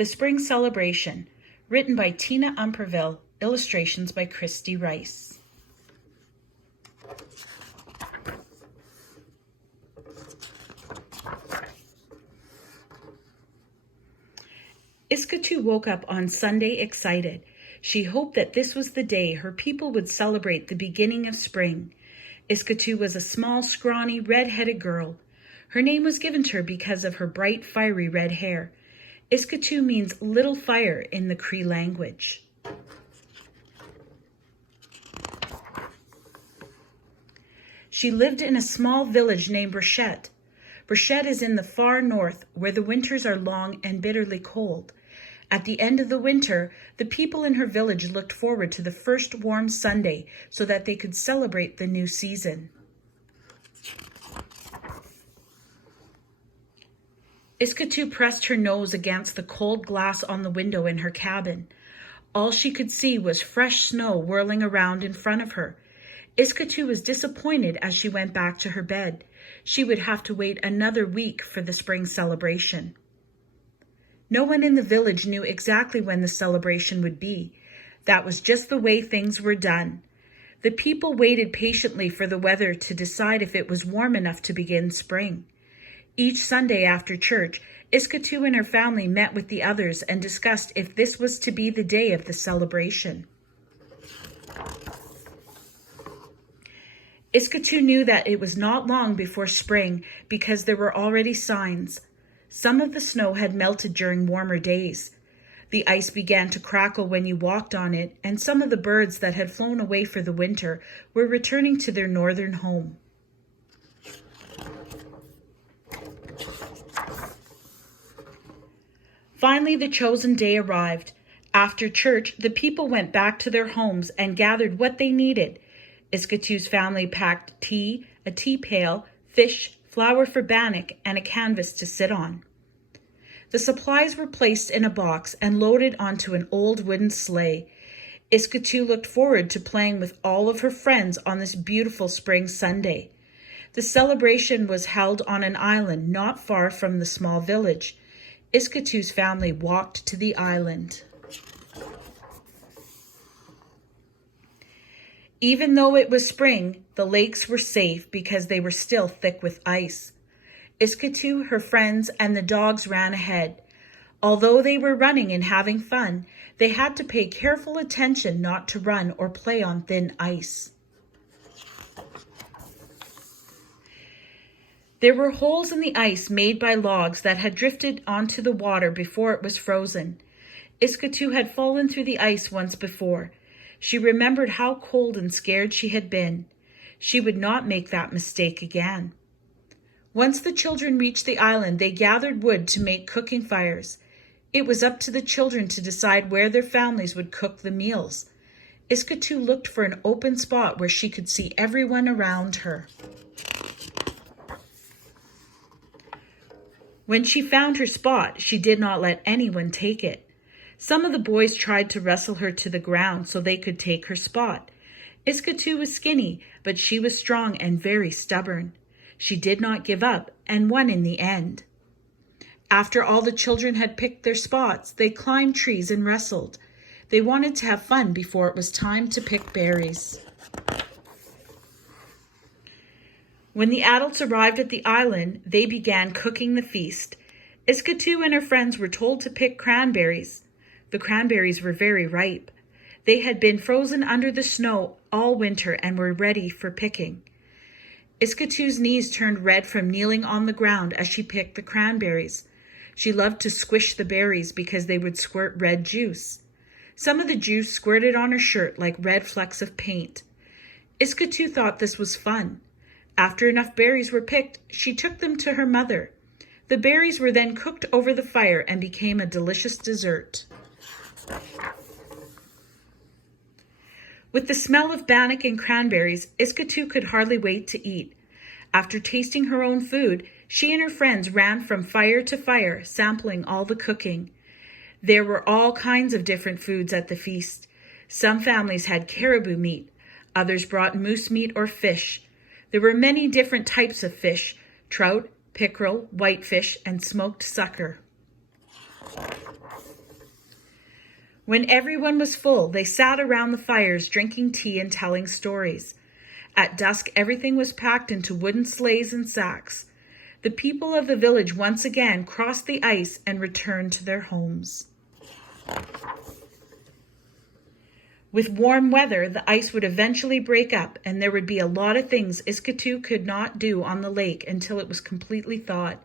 The Spring Celebration, written by Tina Umperville, illustrations by Christy Rice. Iskatu woke up on Sunday excited. She hoped that this was the day her people would celebrate the beginning of spring. Iskatu was a small, scrawny, red-headed girl. Her name was given to her because of her bright, fiery red hair. Iskatu means little fire in the Cree language. She lived in a small village named Brichette. Brichette is in the far north, where the winters are long and bitterly cold. At the end of the winter, the people in her village looked forward to the first warm Sunday so that they could celebrate the new season. Iskatu pressed her nose against the cold glass on the window in her cabin. All she could see was fresh snow whirling around in front of her. Iskatu was disappointed as she went back to her bed. She would have to wait another week for the spring celebration. No one in the village knew exactly when the celebration would be. That was just the way things were done. The people waited patiently for the weather to decide if it was warm enough to begin spring. Each Sunday after church, Iskatu and her family met with the others and discussed if this was to be the day of the celebration. Iskatu knew that it was not long before spring because there were already signs. Some of the snow had melted during warmer days. The ice began to crackle when you walked on it, and some of the birds that had flown away for the winter were returning to their northern home. Finally, the chosen day arrived. After church, the people went back to their homes and gathered what they needed. Iskatu's family packed tea, a tea pail, fish, flour for bannock, and a canvas to sit on. The supplies were placed in a box and loaded onto an old wooden sleigh. Iskatu looked forward to playing with all of her friends on this beautiful spring Sunday. The celebration was held on an island not far from the small village. Iskatu's family walked to the island. Even though it was spring, the lakes were safe because they were still thick with ice. Iskatu, her friends, and the dogs ran ahead. Although they were running and having fun, they had to pay careful attention not to run or play on thin ice. There were holes in the ice made by logs that had drifted onto the water before it was frozen. Iskatu had fallen through the ice once before. She remembered how cold and scared she had been. She would not make that mistake again. Once the children reached the island, they gathered wood to make cooking fires. It was up to the children to decide where their families would cook the meals. Iskatu looked for an open spot where she could see everyone around her. When she found her spot, she did not let anyone take it. Some of the boys tried to wrestle her to the ground so they could take her spot. Iskatu was skinny, but she was strong and very stubborn. She did not give up and won in the end. After all the children had picked their spots, they climbed trees and wrestled. They wanted to have fun before it was time to pick berries. When the adults arrived at the island, they began cooking the feast. Iskatu and her friends were told to pick cranberries. The cranberries were very ripe. They had been frozen under the snow all winter and were ready for picking. Iskatu's knees turned red from kneeling on the ground as she picked the cranberries. She loved to squish the berries because they would squirt red juice. Some of the juice squirted on her shirt like red flecks of paint. Iskatu thought this was fun. After enough berries were picked, she took them to her mother. The berries were then cooked over the fire and became a delicious dessert. With the smell of bannock and cranberries, Iskatu could hardly wait to eat. After tasting her own food, she and her friends ran from fire to fire, sampling all the cooking. There were all kinds of different foods at the feast. Some families had caribou meat, others brought moose meat or fish. There were many different types of fish: trout, pickerel, whitefish, and smoked sucker. When everyone was full, they sat around the fires drinking tea and telling stories. At dusk, everything was packed into wooden sleighs and sacks. The people of the village once again crossed the ice and returned to their homes. With warm weather, the ice would eventually break up, and there would be a lot of things Iskatu could not do on the lake until it was completely thawed.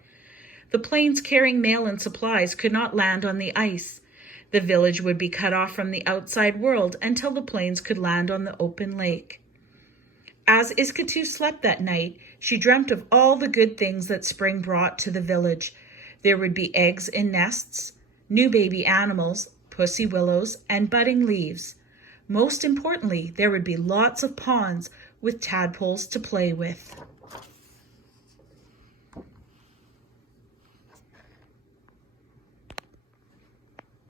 The planes carrying mail and supplies could not land on the ice. The village would be cut off from the outside world until the planes could land on the open lake. As Iskatu slept that night, she dreamt of all the good things that spring brought to the village. There would be eggs in nests, new baby animals, pussy willows, and budding leaves. Most importantly, there would be lots of ponds with tadpoles to play with.